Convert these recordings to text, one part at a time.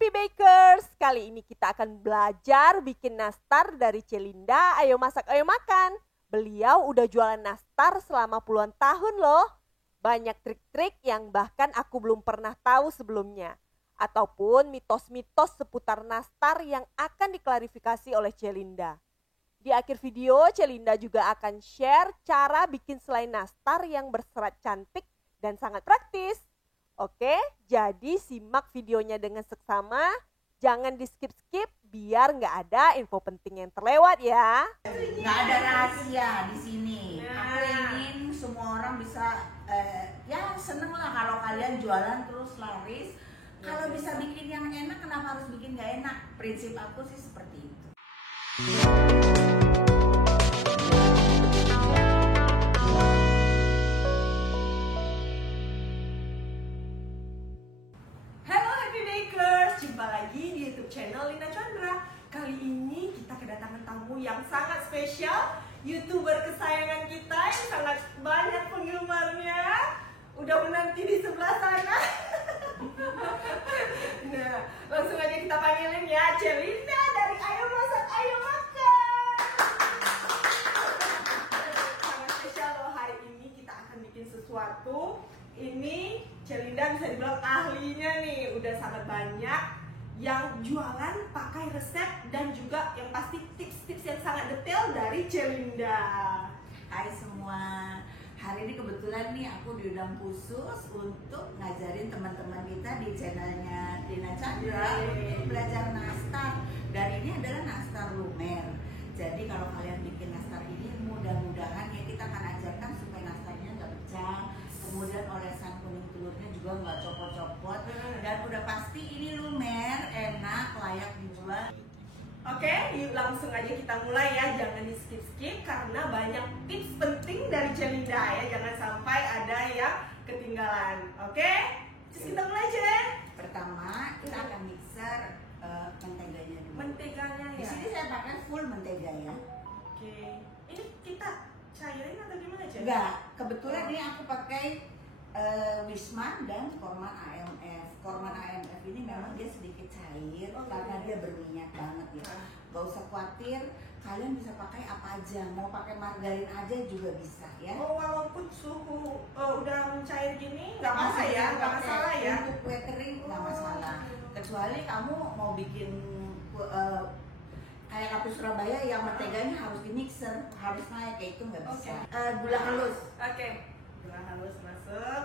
Happy Bakers, kali ini kita akan belajar bikin nastar dari Celinda. Ayo masak, ayo makan. Beliau udah jualan nastar selama puluhan tahun loh. Banyak trik-trik yang bahkan aku belum pernah tahu sebelumnya. Ataupun mitos-mitos seputar nastar yang akan diklarifikasi oleh Celinda. Di akhir video, Celinda juga akan share cara bikin selai nastar yang berserat cantik dan sangat praktis. Oke, jadi simak videonya dengan seksama, jangan di skip-skip biar nggak ada info penting yang terlewat ya. Nggak ada rahasia di sini. Aku ingin semua orang bisa, ya seneng lah kalau kalian jualan terus laris. Kalau bisa bikin yang enak, kenapa harus bikin nggak enak? Prinsip aku sih seperti itu. Jumpa lagi di YouTube channel Lina Chandra. Kali ini kita kedatangan tamu yang sangat spesial, YouTuber kesayangan kita yang sangat banyak penggemarnya. Udah menanti di sebelah sana. Nah, langsung aja kita panggilin ya, Celinda dari Ayo Masak Ayo Makan. Sangat spesial loh, hari ini kita akan bikin sesuatu. Ini Celinda bisa dibilang ahlinya nih, udah sangat banyak yang jualan pakai resep dan juga yang pasti tips-tips yang sangat detail dari Celinda. Hai semua, hari ini kebetulan nih aku diundang khusus untuk ngajarin teman-teman kita di channelnya Lina Chandra untuk belajar nastar. Dan ini adalah nastar lumer. Jadi kalau kalian bikin nastar ini mudah-mudahan ya kita akan ajarkan supaya nastarnya nggak pecah. Kemudian olesan kuning telurnya juga nggak copot-copot, dan udah pasti ini lumer, enak, layak dijual. Oke, yuk langsung aja kita mulai ya, jangan di skip-skip karena banyak tips penting dari Celinda ya, jangan sampai ada yang ketinggalan. Oke, terus kita mulai aja. Pertama kita akan mixer menteganya dulu. Menteganya ya. Di sini saya pakai full mentega ya. Oke, ini kita cairin atau gimana aja? Enggak, kebetulan ini aku pakai Wisman dan Korman AMF. Korman AMF ini memang dia sedikit cair karena dia berminyak banget ya. Gak usah khawatir, kalian bisa pakai apa aja, mau pakai margarin aja juga bisa ya. Oh, walaupun suhu udah mencair gini nggak apa-apa ya, nggak masalah ya. Untuk kue kering nggak masalah, kecuali kamu mau bikin kayak lapis Surabaya yang menteganya harus di mixer, harus naik, kayak itu nggak bisa. Gula halus. Oke, gula halus masuk.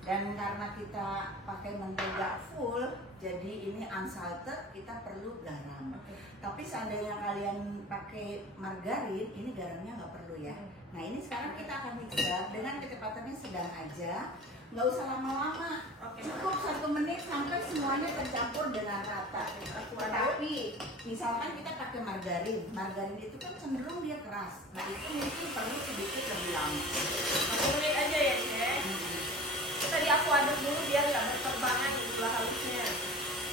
Dan karena kita pakai mentega full, jadi ini unsalted, kita perlu garam. Tapi seandainya kalian pakai margarin, ini garamnya nggak perlu ya. Nah ini sekarang kita akan mixer dengan kecepatannya sedang aja, nggak usah lama-lama. Cukup 1 menit sampai semuanya tercampur dengan rata. Tapi misalkan kita pakai margarin itu kan cenderung dia keras. Nah itu mungkin perlu sedikit lebih lama. 1 menit aja ya, Cek. Tadi aku aduk dulu biar nggak berterbangan di gula halusnya.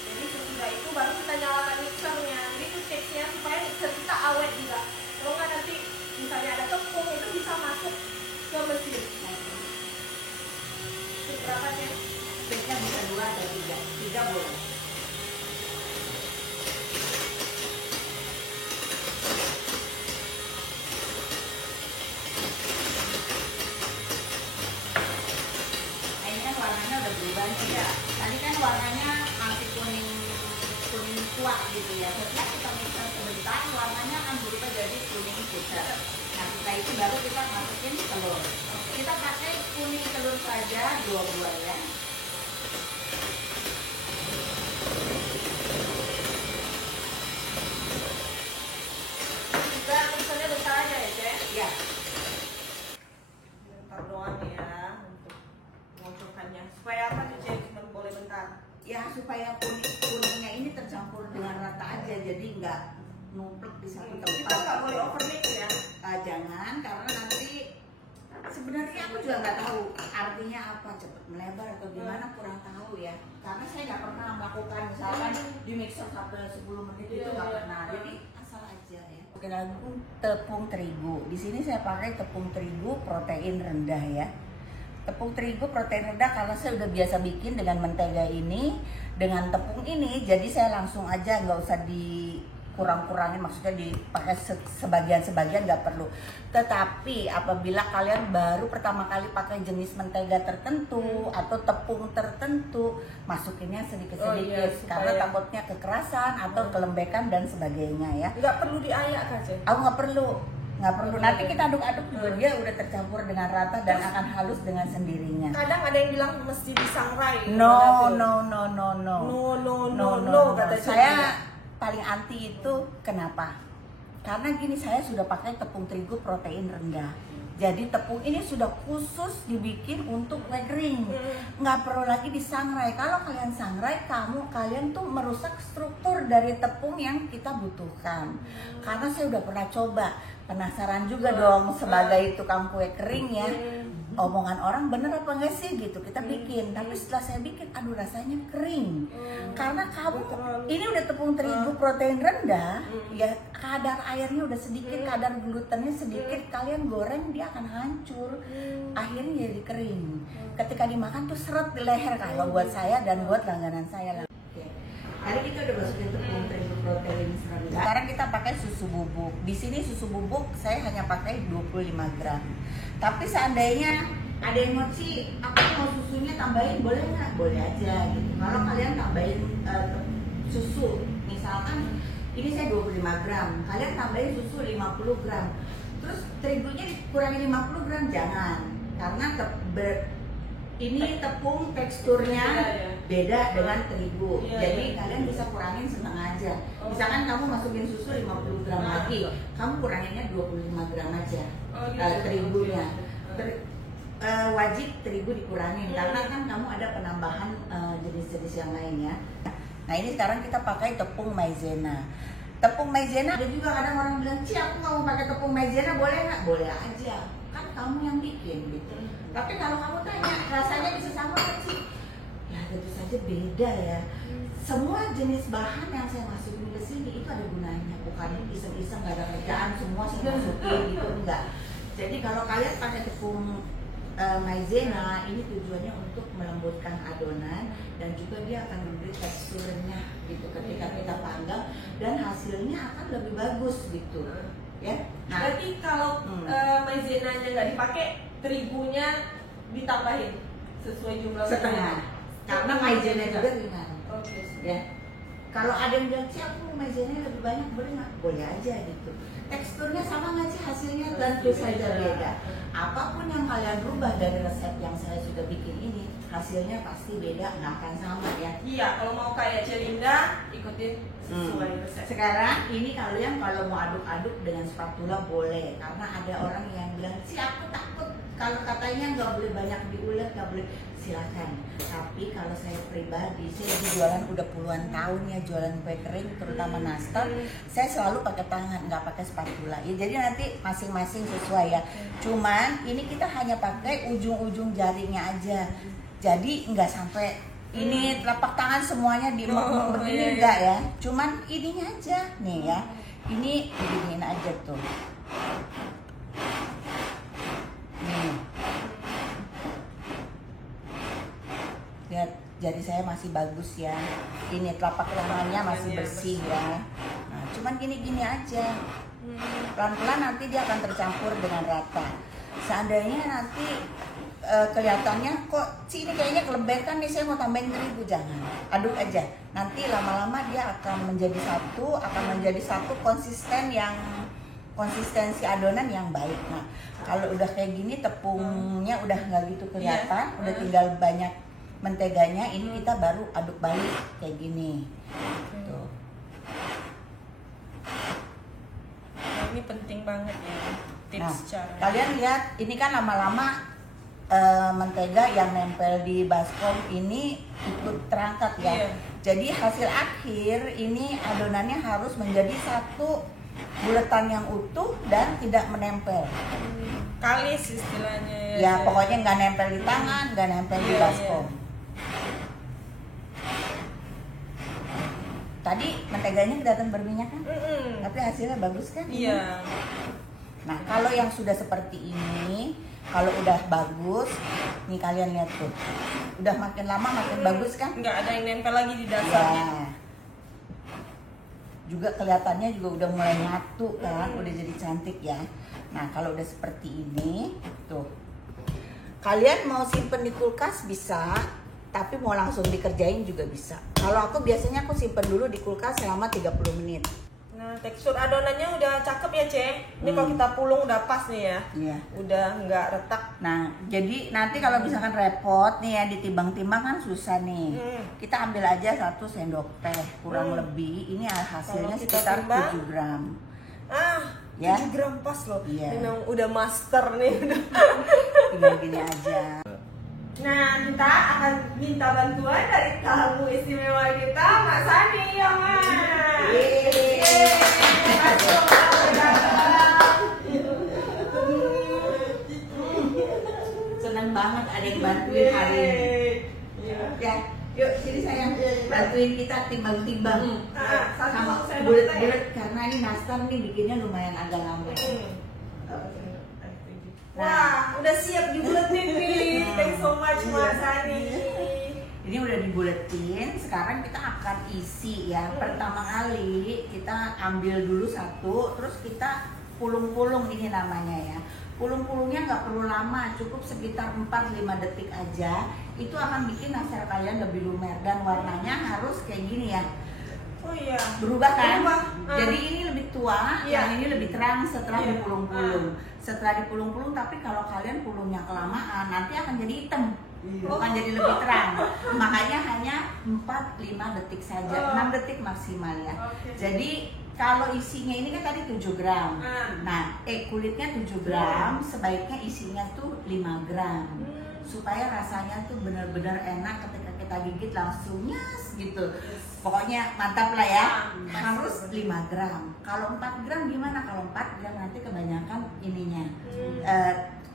Jadi sesudah itu baru kita nyalakan mixernya. Jadi itu tipsnya supaya mixer kita awet juga. Kalau nggak nanti misalnya ada tepung itu bisa masuk ke mesin. Berapa sih? Steaknya bisa 2 atau 3 boleh. Nah, ini kan warnanya udah berubah nih ya. Tadi kan warnanya masih kuning tua gitu ya. Setelah kita mixer sebentar, warnanya akan berubah jadi kuning pucat. Nah setelah itu baru kita masukin telur. Kita pakai kuning telur saja 2 buah ya. Juga misalnya bentar aja ya, Cek? Ya. Bentar doang ya untuk mengocokannya. Supaya apa tuh, Cek? Cuma boleh bentar. Ya supaya kuningnya ini tercampur dengan rata aja, jadi nggak numplek di satu tempat. Kita nggak boleh overmix ya? Jangan, karena nanti sebenarnya aku juga nggak tahu artinya apa, cepet melebar atau gimana, kurang tahu ya. Karena saya nggak pernah melakukan misalkan di mixer sampai 10 menit itu nggak pernah. Jadi asal aja ya. Oke, lalu tepung terigu. Di sini saya pakai tepung terigu protein rendah ya. Tepung terigu protein rendah karena saya udah biasa bikin dengan mentega ini, dengan tepung ini, jadi saya langsung aja, nggak usah dikurang-kurangin, maksudnya dipakai sebagian-sebagian, nggak perlu. Tetapi apabila kalian baru pertama kali pakai jenis mentega tertentu atau tepung tertentu, masukinnya sedikit-sedikit, karena takutnya kekerasan atau kelembekan dan sebagainya ya. Nggak perlu diayak kan, Cek? Aku nggak perlu. Nanti kita aduk-aduk juga dia udah tercampur dengan rata dan akan halus dengan sendirinya. Kadang ada yang bilang mesti disangrai. No, kata saya paling anti itu. Kenapa? Karena gini, saya sudah pakai tepung terigu protein rendah. Jadi tepung ini sudah khusus dibikin untuk kue kering, nggak perlu lagi disangrai. Kalau kalian sangrai, kalian tuh merusak struktur dari tepung yang kita butuhkan. Karena saya udah pernah coba, penasaran juga dong sebagai tukang kue kering ya. Omongan orang bener apa enggak sih gitu, kita bikin. Tapi setelah saya bikin, aduh rasanya kering. Karena kamu ini udah tepung terigu protein rendah, ya kadar airnya udah sedikit, kadar glutennya sedikit, kalian goreng dia akan hancur. Akhirnya jadi kering. Ketika dimakan tuh seret di leher kalau buat saya dan buat langganan saya lah. Tadi kita udah masukin tepung terigu protein rendah. Sekarang kita pakai susu bubuk. Di sini susu bubuk saya hanya pakai 25 gram. Tapi seandainya ada yang mau sih, aku mau susunya tambahin, boleh nggak? Boleh aja gitu. Kalau kalian tambahin susu, misalkan ini saya 25 gram, kalian tambahin susu 50 gram. Terus terigunya dikurangi 50 gram, jangan. Karena ini tepung teksturnya beda dengan terigu. Jadi kalian bisa kurangin setengah aja. Misalkan kamu masukin susu 50 gram lagi, kamu kuranginnya 25 gram aja. Terigunya. Wajib terigu dikurangin karena kan kamu ada penambahan jenis-jenis yang lain ya. Nah, ini sekarang kita pakai tepung maizena. Tepung maizena ada juga kadang orang bilang, "Ci, aku nggak mau pakai tepung maizena, boleh nggak?" Boleh aja. Kan kamu yang bikin gitu. Tapi kalau kamu tanya, rasanya bisa sama nggak sih? Ya tentu saja beda ya. Semua jenis bahan yang saya masukin ke sini itu ada gunanya, bukan iseng-iseng nggak ada kerjaan semua saya masukin gitu, enggak. Jadi kalau kalian pakai tepung maizena, ini tujuannya untuk melembutkan adonan dan juga dia akan memberi teksturnya gitu ketika kita panggang dan hasilnya akan lebih bagus gitu ya. Nah, berarti kalau maizenanya nggak dipakai, terigunya ditambahin sesuai jumlah setengah, karena maizena juga ringan. Oke. Ya. Kalau ada yang bilang, "Ci, aku maizena lebih banyak, boleh nggak?" Boleh aja gitu. Teksturnya sama nggak sih hasilnya? Tentu saja beda. Apapun yang kalian rubah dari resep yang saya sudah bikin ini, hasilnya pasti beda, nggak akan sama ya. Iya, kalau mau kayak Celinda, ikutin sesuai resep. Sekarang ini kalian kalau mau aduk-aduk dengan spatula boleh, karena ada orang yang bilang, "Ci, aku takut kalau katanya nggak boleh banyak diulek, nggak boleh." Silakan. Tapi kalau saya pribadi, saya jualan udah puluhan tahun ya, jualan kue kering terutama nastar, saya selalu pakai tangan, nggak pakai spatula ya. Jadi nanti masing-masing sesuai ya. Cuman ini kita hanya pakai ujung-ujung jarinya aja, jadi nggak sampai ini telapak tangan semuanya di begini, enggak ya. Cuman ininya aja nih ya, ini beginiin aja tuh nih. Lihat, jari saya masih bagus ya. Ini telapak tangannya masih bersih ya. Nah, cuman gini-gini aja. Pelan-pelan nanti dia akan tercampur dengan rata. Seandainya nanti kelihatannya kok ini kayaknya kelembekan nih, saya mau tambahin terigu, jangan. Aduk aja. Nanti lama-lama dia akan menjadi satu konsistensi adonan yang baik. Nah, kalau udah kayak gini tepungnya udah nggak gitu kelihatan, udah tinggal banyak menteganya, ini kita baru aduk balik kayak gini. Tuh. Ini penting banget ya tips cara. Kalian lihat, ini kan lama-lama mentega yang nempel di baskom ini ikut terangkat ya. Jadi hasil akhir ini adonannya harus menjadi satu bulatan yang utuh dan tidak menempel. Kalis istilahnya ya. Ya pokoknya nggak nempel di tangan, nggak nempel di baskom. Tadi menteganya kelihatan berminyak kan? Tapi hasilnya bagus kan? Iya. Nah, kalau yang sudah seperti ini, Kalau udah bagus, nih kalian lihat tuh, udah makin lama makin bagus kan? Nggak ada yang nempel lagi di dasarnya. Ya. Juga kelihatannya juga udah mulai nyatu kan, udah jadi cantik ya. Nah kalau udah seperti ini, tuh, kalian mau simpen di kulkas bisa, tapi mau langsung dikerjain juga bisa. Kalau aku biasanya aku simpen dulu di kulkas selama 30 menit. Nah, tekstur adonannya udah cakep ya, Ce. Ini kalau kita pulung udah pas nih ya. Iya. Udah nggak retak. Nah, jadi nanti kalau misalkan repot nih ya ditimbang-timbang kan susah nih. Kita ambil aja 1 sendok teh kurang lebih. Ini hasilnya Kalau kita sekitar timbang, 7 gram. Ya, Ya. 7 gram pas loh. Iya. Memang udah master nih. Tinggal gini aja. Nah, kita akan minta bantuan dari tamu istimewa kita, Mak Sani, ya Mak. Senang banget ada yang bantuin hari ini. Ya, yuk sini sayang, bantuin kita timbang-timbang sama bulet-bulet karena ini nastar nih bikinnya lumayan agak lama. Wah, udah siap dibuletin nih. Thanks so much, Mak Sani. Ini udah dibuletin, sekarang kita akan isi ya. Pertama kali kita ambil dulu satu, terus kita pulung-pulung, ini namanya ya. Pulung-pulungnya nggak perlu lama, cukup sekitar 4-5 detik aja. Itu akan bikin nastar kalian lebih lumer dan warnanya harus kayak gini ya. Oh iya. Berubah kan? Berubah. Jadi ini lebih tua, Iya. yang ini lebih terang setelah Iya. dipulung-pulung. Setelah dipulung-pulung, tapi kalau kalian pulungnya kelamaan, nanti akan jadi hitam. Bukan jadi lebih terang. Makanya hanya 4-5 detik saja, 6 detik maksimal ya. Jadi kalau isinya ini kan tadi 7 gram. Nah, kulitnya 7 gram, sebaiknya isinya tuh 5 gram. Supaya rasanya tuh benar-benar enak ketika kita gigit langsung nyas gitu. Pokoknya mantap lah ya. Harus 5 gram. Kalau 4 gram gimana? Kalau 4 gram nanti kebanyakan ininya.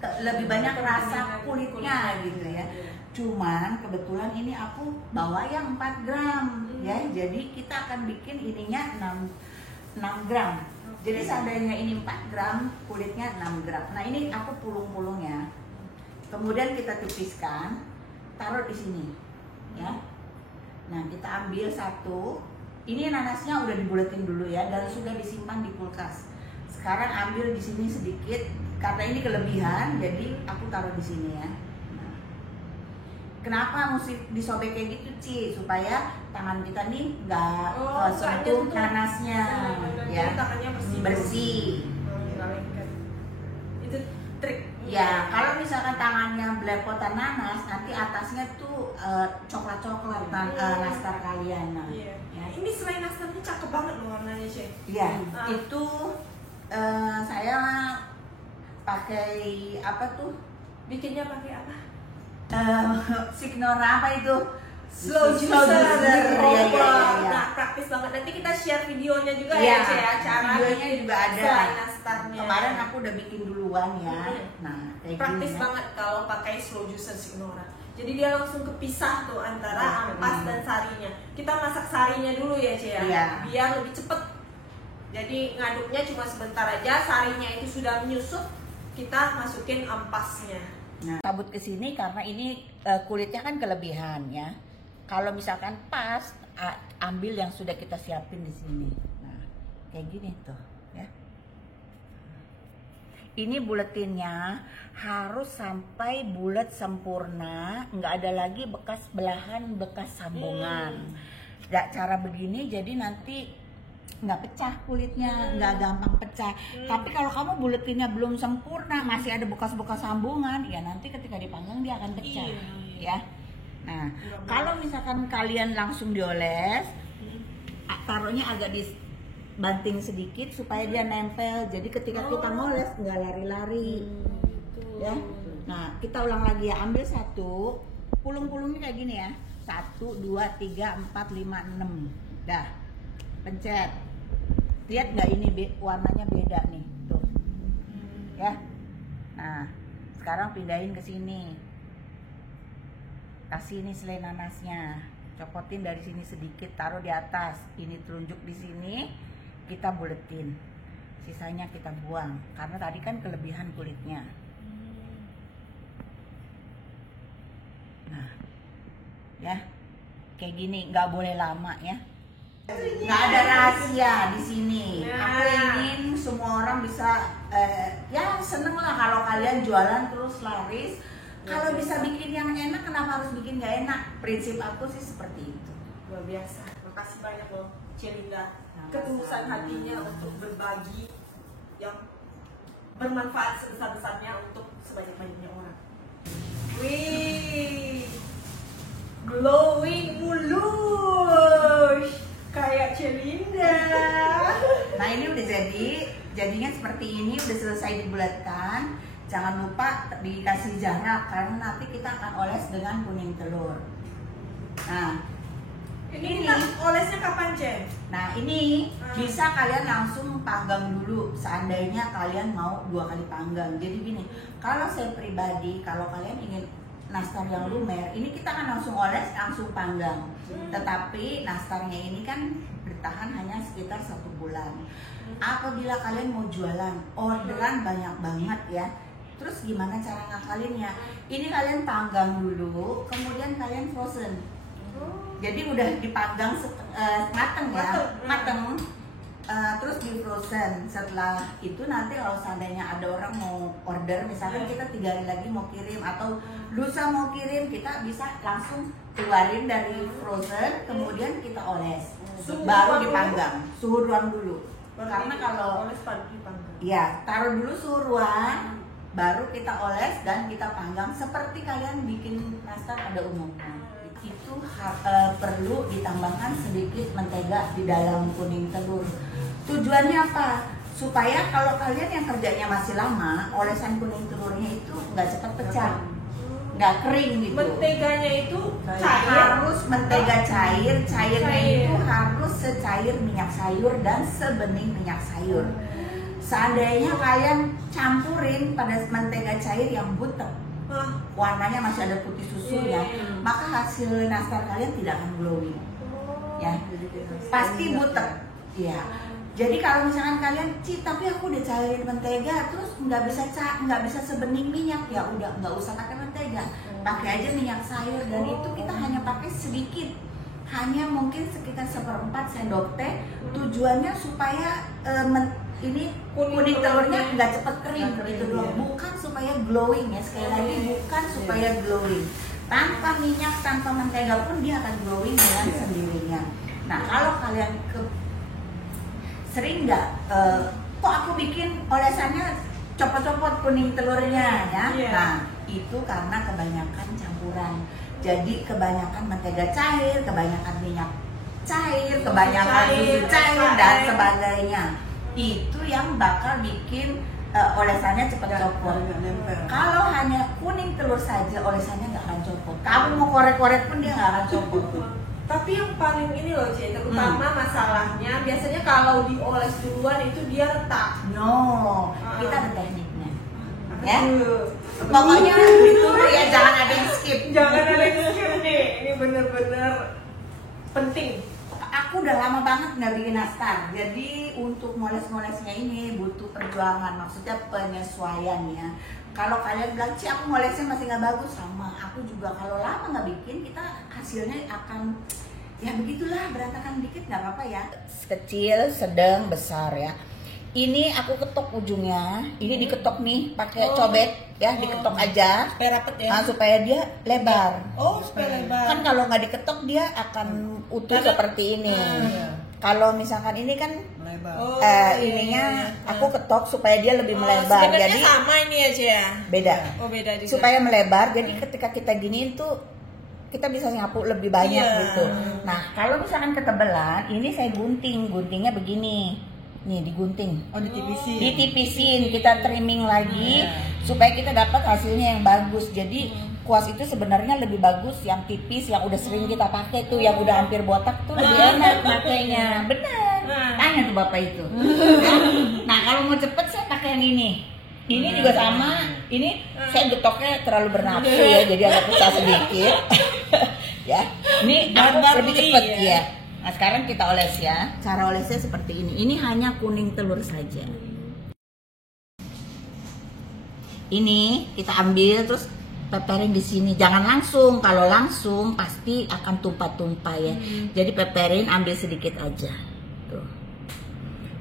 Lebih banyak rasa kulitnya gitu ya. Cuman kebetulan ini aku bawa yang 4 gram ya. Jadi kita akan bikin ininya 6 gram. Jadi seandainya ini 4 gram, kulitnya 6 gram. Nah, ini aku pulung-pulung ya. Kemudian kita tipiskan, taruh di sini ya. Nah, kita ambil satu. Ini nanasnya udah dibuletin dulu ya dan sudah disimpan di kulkas. Sekarang ambil di sini sedikit karena ini kelebihan, jadi aku taruh di sini ya. Nah, kenapa mesti disobek kayak gitu, Ci? Supaya tangan kita nih nggak sentuh nanasnya, ya. Tangannya Bersih. Itu trik. Ya, kalau misalkan tangannya belepotan nanas, nanti atasnya tuh coklat-coklat nastar kalian. Nah, Iya. ya. Ini selain nastarnya cakep banget loh warnanya, Chef. Iya, itu saya pakai apa tuh? Bikinnya pakai apa? Signora apa itu? Slow juicer. Iya. Nah, praktis banget. Nanti kita share videonya juga Iya, ya, Cek, ya. Cara videonya bikin juga ada. selain nastarnya. Kemarin aku udah bikin duluan ya. Nah, kayak Praktis gini ya. banget kalau pakai slow juicer Signora. Jadi dia langsung kepisah tuh antara ampas dan sarinya. Kita masak sarinya dulu ya, Cek, ya. Iya. Biar lebih cepet. Jadi ngaduknya cuma sebentar aja, sarinya itu sudah menyusut, kita masukin ampasnya. Nah, cabut ke sini karena ini kulitnya kan kelebihan ya. Kalau misalkan pas, ambil yang sudah kita siapin di sini. Nah, kayak gini tuh, ya. Ini buletinnya harus sampai bulat sempurna, nggak ada lagi bekas belahan, bekas sambungan. Cara begini jadi nanti nggak pecah kulitnya, nggak gampang pecah. Tapi kalau kamu buletinnya belum sempurna, masih ada bekas-bekas sambungan, ya nanti ketika dipanggang dia akan pecah, ya. Nah, kalau misalkan kalian langsung dioles, taruhnya agak dibanting sedikit supaya dia nempel. Jadi ketika kita ngoles nggak lari-lari, ya. Nah, kita ulang lagi ya. Ambil satu, pulung-pulungnya kayak gini ya. 1, 2, 3, 4, 5, 6. Dah, pencet. Lihat nggak ini warnanya beda nih, tuh, ya. Nah, sekarang pindahin ke sini. Kasih ini selai nanasnya, copotin dari sini sedikit, taruh di atas. Ini telunjuk di sini, kita buletin. Sisanya kita buang, karena tadi kan kelebihan kulitnya. ya. Kayak gini, nggak boleh lama ya. Nggak ada rahasia di sini. Aku ingin semua orang bisa ya seneng lah kalau kalian jualan terus laris. Kalau bisa bikin yang enak, kenapa harus bikin nggak enak? Prinsip aku sih seperti itu. Luar biasa. Makasih banyak loh Celinda. Ketulusan hatinya untuk berbagi yang bermanfaat sebesar-besarnya untuk sebanyak-banyaknya orang. Wih, glowing mulus kayak Celinda. Nah ini udah jadinya seperti ini, udah selesai dibulatkan. Jangan lupa dikasih jarak karena nanti kita akan oles dengan kuning telur. Nah ini kita olesnya kapan, Cen? Nah ini bisa kalian langsung panggang dulu seandainya kalian mau 2 kali panggang. Jadi gini, kalau saya pribadi, kalau kalian ingin nastar yang lumer, ini kita akan langsung oles, langsung panggang. Tetapi nastarnya ini kan bertahan hanya sekitar 1 bulan. Apabila kalian mau jualan, orderan banyak banget ya. Terus gimana cara ngakalinnya? Ini kalian panggang dulu, kemudian kalian frozen. Jadi udah dipanggang mateng ya, mateng. Terus di frozen. Setelah itu nanti kalau seandainya ada orang mau order, misalkan kita 3 hari lagi mau kirim atau lusa mau kirim, kita bisa langsung keluarin dari frozen, kemudian kita oles, baru dipanggang. Suhu ruang dulu. Karena kalau ya taruh dulu suhu ruang, baru kita oles dan kita panggang seperti kalian bikin nastar pada umumnya. Itu perlu ditambahkan sedikit mentega di dalam kuning telur. Tujuannya apa? Supaya kalau kalian yang kerjanya masih lama, olesan kuning telurnya itu nggak cepat pecah, nggak kering gitu. Menteganya itu cair. Harus mentega cair, cairnya itu harus secair minyak sayur dan sebening minyak sayur. Seandainya kalian campurin pada mentega cair yang butek, warnanya masih ada putih susunya, maka hasil nastar kalian tidak akan glowing. Ya, pasti butek. Ya. Jadi kalau misalkan kalian, tapi aku udah cairin mentega, terus nggak bisa sebening minyak, ya udah nggak usah pakai mentega, pakai aja minyak sayur dan itu kita hanya pakai sedikit, hanya mungkin sekitar 1/4 sendok teh. Tujuannya supaya ini kuning telurnya nggak cepet kering gitu doang, bukan supaya glowing ya, sekali lagi bukan supaya glowing. Tanpa minyak, tanpa mentega pun dia akan glowing dengan sendirinya. Nah kalau kalian sering nggak, kok aku bikin olesannya copot-copot kuning telurnya ya? Nah itu karena kebanyakan campuran. Jadi kebanyakan mentega cair, kebanyakan minyak cair, kebanyakan susu cair dan sebagainya. Itu yang bakal bikin olesannya cepat copot. Kalau hanya kuning telur saja, olesannya nggak akan copot. Kamu mau korek-korek pun dia nggak akan copot. Tapi yang paling ini loh Cik, terutama masalahnya biasanya kalau dioles duluan itu dia retak. No, kita ada tekniknya. Ya, pokoknya itu ya jangan ada yang skip. Jangan ada yang skip nih, ini bener-bener penting. Aku udah lama banget nggak bikin nastar, jadi untuk moles-molesnya ini butuh perjuangan, maksudnya penyesuaian ya. Kalau kalian bilang, Ci aku molesnya masih nggak bagus, sama aku juga kalau lama nggak bikin, kita hasilnya akan ya begitulah, berantakan dikit nggak apa-apa ya. Kecil, sedang, besar ya. Ini aku ketok ujungnya, ini diketok nih pakai cobek ya, diketok aja supaya rapet ya. Nah, supaya dia lebar. Oh, supaya lebar. Kan kalau nggak diketok dia akan utuh seperti ini. Kalau misalkan ini kan melebar. Ininya aku ketok supaya dia lebih melebar. Sebenarnya Jadi sama ini ya, Cia. beda. Oh, beda juga. Supaya melebar. Jadi ketika kita giniin tuh kita bisa nyapu lebih banyak gitu. Nah, kalau misalkan ketebelan, ini saya guntingnya begini. Nih digunting. Oh, ditipisin. Ditipisin, kita trimming lagi supaya kita dapat hasilnya yang bagus. Jadi kuas itu sebenarnya lebih bagus yang tipis, yang udah sering kita pakai tuh, yang udah hampir botak tuh lebih enak makainya. Benar. Tanya tuh Bapak itu. Nah, kalau mau cepet saya pakai yang ini. Ini juga sama. Ini saya getoknya terlalu bernafsu ya, jadi agak pecah sedikit. Ya. Ini aku lebih cepet ya. Nah sekarang kita oles ya. Cara olesnya seperti ini. Ini hanya kuning telur saja. Ini kita ambil terus peperin di sini. Jangan langsung, kalau langsung pasti akan tumpah-tumpah ya. Jadi peperin, ambil sedikit aja. Tuh.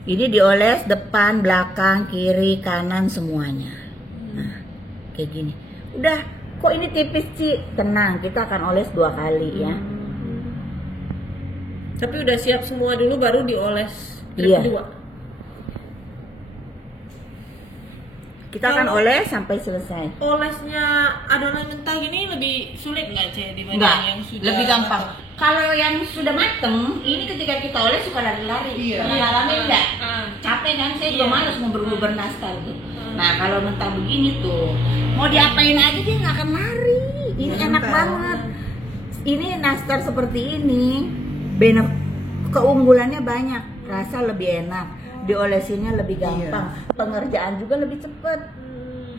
Ini dioles depan, belakang, kiri, kanan semuanya. Nah, kayak gini. Udah, kok ini tipis Ci? Tenang, kita akan oles 2 kali ya. Tapi udah siap semua dulu baru dioles kedua. Kita akan oles sampai selesai. Olesnya adonan mentah gini lebih sulit nggak Cek dibanding Enggak, yang sudah lebih gampang. Kalau yang sudah mateng, ini ketika kita oles suka lari-lari. Iya. Pernah ngalamin nggak? Capek kan? Saya juga Iya. malas nguber-nguber nastar tuh. Nah kalau mentah begini tuh, mau diapain aja dia nggak akan lari. Ini enak banget. Ini nastar seperti ini, keunggulannya banyak, rasa lebih enak. Diolesinnya lebih gampang, pengerjaan juga lebih cepat.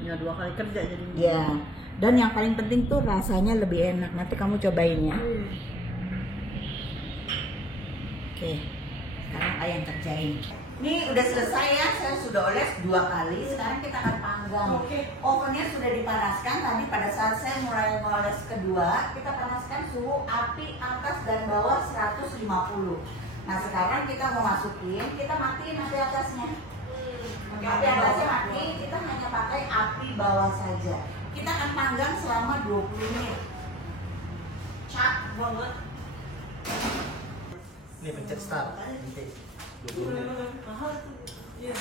Ya 2 kali kerja jadi. Ya, dan yang paling penting tuh rasanya lebih enak. Nanti kamu cobain ya. Oke, sekarang ayam kerjain. Ini udah selesai ya, saya sudah oles 2 kali. Sekarang kita akan panggang. Ovennya sudah dipanaskan. Tadi pada saat saya mulai ngoles kedua, kita panaskan suhu api atas dan bawah 150. Nah sekarang kita mau masukin, kita matiin api atasnya. Api atasnya mati, kita hanya pakai api bawah saja. Kita akan panggang selama 20 menit. Cak banget. Ini pencet start. Nanti 20 menit.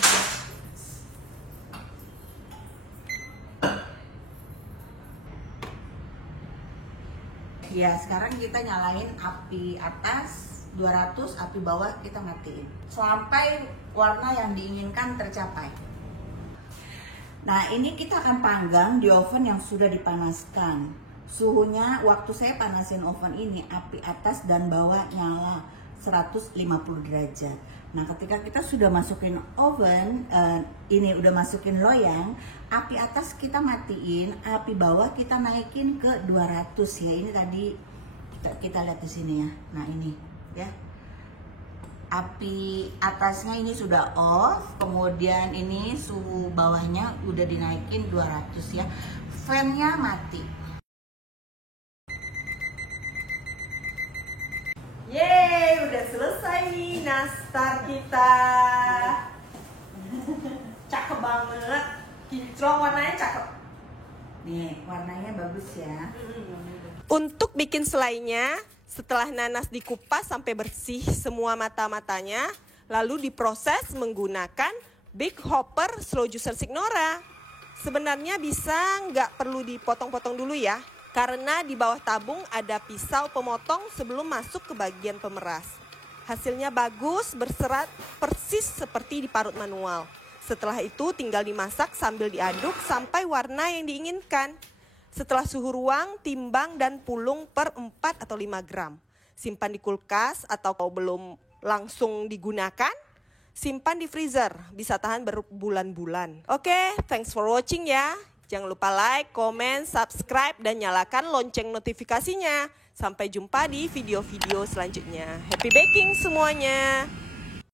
Ya sekarang kita nyalain api atas 200, api bawah kita matiin sampai warna yang diinginkan tercapai. Nah ini kita akan panggang di oven yang sudah dipanaskan. Suhunya waktu saya panasin oven ini, api atas dan bawah nyala 150 derajat. Nah ketika kita sudah masukin oven, ini udah masukin loyang, api atas kita matiin, api bawah kita naikin ke 200 ya. Ini tadi kita lihat di sini ya. Nah ini ya, api atasnya ini sudah off, kemudian ini suhu bawahnya udah dinaikin 200 ya. Fan-nya mati. Yeay, udah selesai nih nastar kita. Cakep banget. Kinclong, warnanya cakep. Nih, warnanya bagus ya. Untuk bikin selainya, setelah nanas dikupas sampai bersih semua mata-matanya, lalu diproses menggunakan Big Hopper Slow Juicer Signora. Sebenarnya bisa nggak perlu dipotong-potong dulu ya, karena di bawah tabung ada pisau pemotong sebelum masuk ke bagian pemeras. Hasilnya bagus, berserat persis seperti diparut manual. Setelah itu tinggal dimasak sambil diaduk sampai warna yang diinginkan. Setelah suhu ruang, timbang dan pulung per 4 atau 5 gram. Simpan di kulkas atau kalau belum langsung digunakan, simpan di freezer. Bisa tahan berbulan-bulan. Oke, thanks for watching ya. Jangan lupa like, comment, subscribe, dan nyalakan lonceng notifikasinya. Sampai jumpa di video-video selanjutnya. Happy baking semuanya!